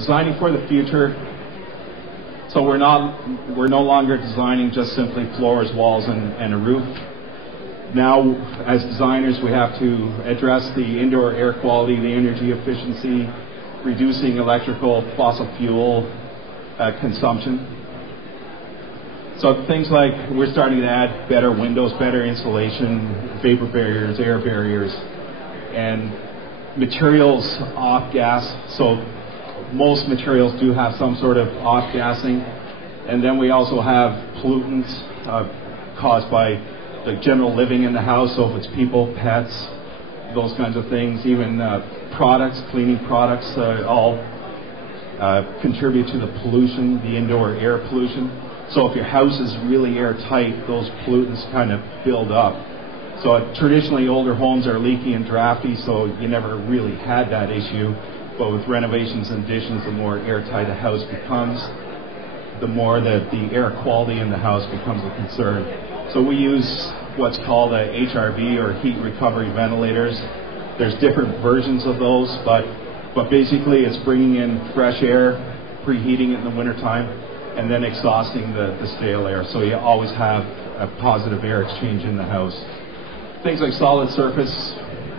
Designing for the future. So we're no longer designing just simply floors, walls, and a roof. Now, as designers, we have to address the indoor air quality, the energy efficiency, reducing electrical fossil fuel consumption. So things like we're starting to add better windows, better insulation, vapor barriers, air barriers, and materials off gas. So most materials do have some sort of off gassing. And then we also have pollutants caused by the general living in the house. So if it's people, pets, those kinds of things, even products, cleaning products, all contribute to the pollution, the indoor air pollution. So if your house is really airtight, those pollutants kind of build up. So traditionally, older homes are leaky and drafty, so you never really had that issue. But with renovations and additions, the more airtight a house becomes, the more that the air quality in the house becomes a concern. So we use what's called a HRV, or heat recovery ventilators. There's different versions of those, but basically it's bringing in fresh air, preheating it in the wintertime, and then exhausting the stale air. So you always have a positive air exchange in the house. Things like solid surface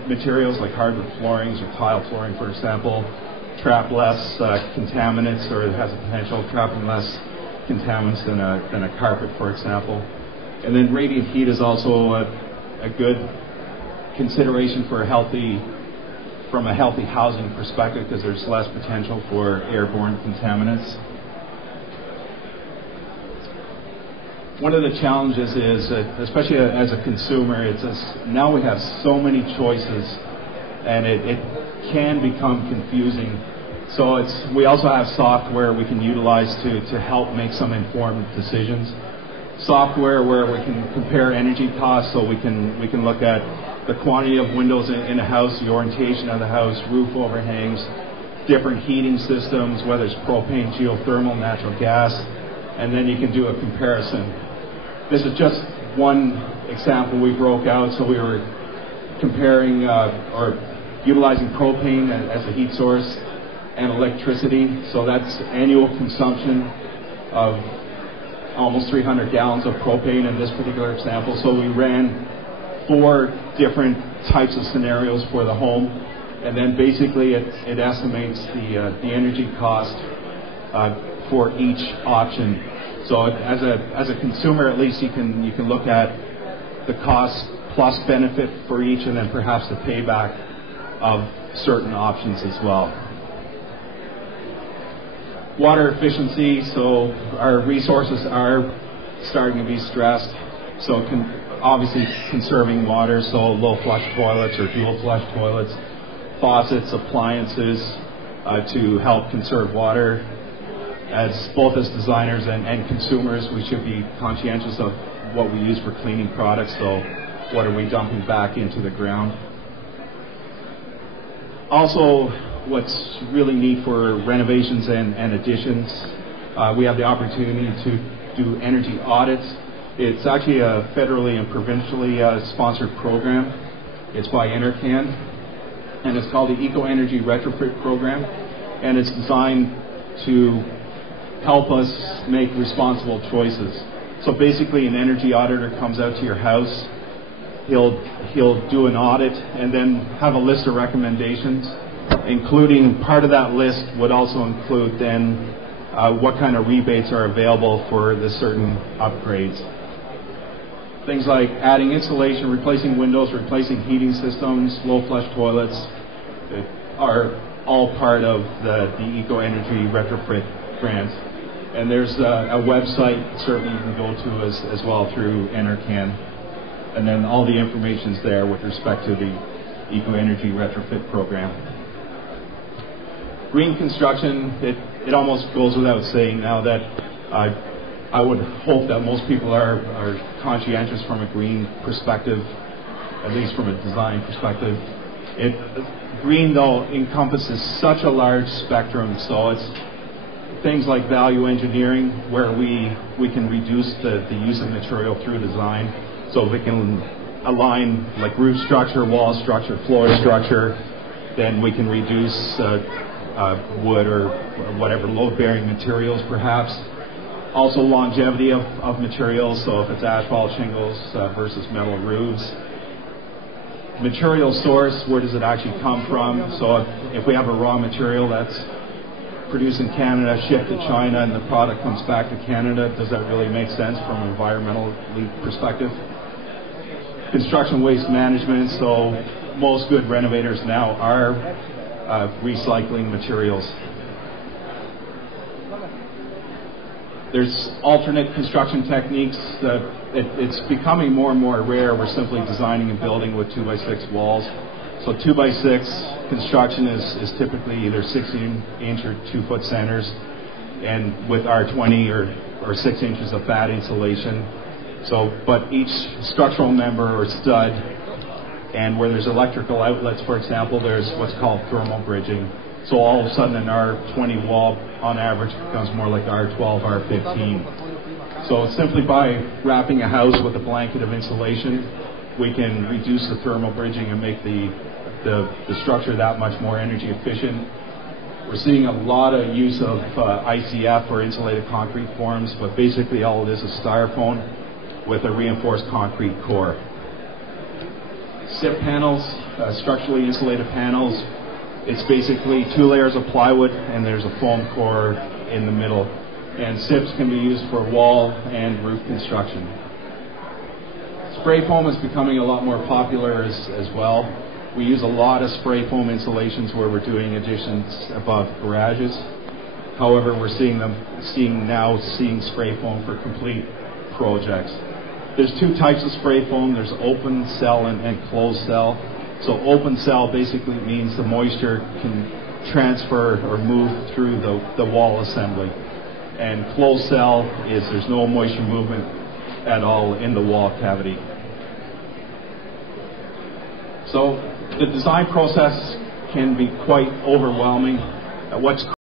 materials like hardwood floorings or tile flooring, for example, trap less contaminants, or it has the potential of trapping less contaminants than a carpet, for example. And then radiant heat is also a good consideration for from a healthy housing perspective, because there's less potential for airborne contaminants. One of the challenges is, especially as a consumer, now we have so many choices, and it can become confusing. So we also have software we can utilize to help make some informed decisions. Software where we can compare energy costs, so we can look at the quantity of windows in a house, the orientation of the house, roof overhangs, different heating systems, whether it's propane, geothermal, natural gas, and then you can do a comparison. This is just one example we broke out. So we were comparing or utilizing propane as a heat source and electricity. So that's annual consumption of almost 300 gallons of propane in this particular example. So we ran 4 different types of scenarios for the home, and then basically it estimates the energy cost for each option. So as a consumer, at least you can look at the cost plus benefit for each, and then perhaps the payback of certain options as well. Water efficiency. So our resources are starting to be stressed. So obviously conserving water. So low flush toilets or dual flush toilets, faucets, appliances to help conserve water. Both as designers and consumers, we should be conscientious of what we use for cleaning products. So what are we dumping back into the ground? Also, what's really neat for renovations and additions, we have the opportunity to do energy audits. It's actually a federally and provincially sponsored program. It's by NRCan, and it's called the Eco Energy Retrofit Program, and it's designed to help us make responsible choices. So basically, an energy auditor comes out to your house. He'll do an audit and then have a list of recommendations, including part of that list would also include then what kind of rebates are available for the certain upgrades. Things like adding insulation, replacing windows, replacing heating systems, low flush toilets are all part of the Eco Energy Retrofit grant. And there's a website certainly you can go to as well through NRCan. And then all the information's there with respect to the Eco Energy Retrofit program. Green construction, it almost goes without saying now that I would hope that most people are conscientious from a green perspective, at least from a design perspective. Green, though, encompasses such a large spectrum, so it's things like value engineering, where we can reduce the use of material through design. So we can align like roof structure, wall structure, floor structure, then we can reduce wood or whatever load-bearing materials perhaps. Also longevity of materials, so if it's asphalt shingles versus metal roofs. Material source, where does it actually come from? So if we have a raw material that's produced in Canada, shipped to China, and the product comes back to Canada, does that really make sense from an environmental perspective? Construction waste management, so most good renovators now are recycling materials. There's alternate construction techniques. It's becoming more and more rare. We're simply designing a building with 2x6 walls. So 2x6 construction is typically either 16-inch or 2-foot centers, and with R20 or 6 inches of fat insulation. So, but each structural member or stud, and where there's electrical outlets, for example, there's what's called thermal bridging. So all of a sudden an R20 wall on average becomes more like R12, R15. So simply by wrapping a house with a blanket of insulation, we can reduce the thermal bridging and make the structure that much more energy efficient. We're seeing a lot of use of ICF or insulated concrete forms, but basically all of this is styrofoam with a reinforced concrete core. SIP panels, structurally insulated panels. It's basically 2 layers of plywood and there's a foam core in the middle. And SIPs can be used for wall and roof construction. Spray foam is becoming a lot more popular as well. We use a lot of spray foam insulations where we're doing additions above garages. However, we're seeing spray foam for complete projects. There's 2 types of spray foam. There's open cell and closed cell. So open cell basically means the moisture can transfer or move through the wall assembly. And closed cell is there's no moisture movement at all in the wall cavity. So the design process can be quite overwhelming. What's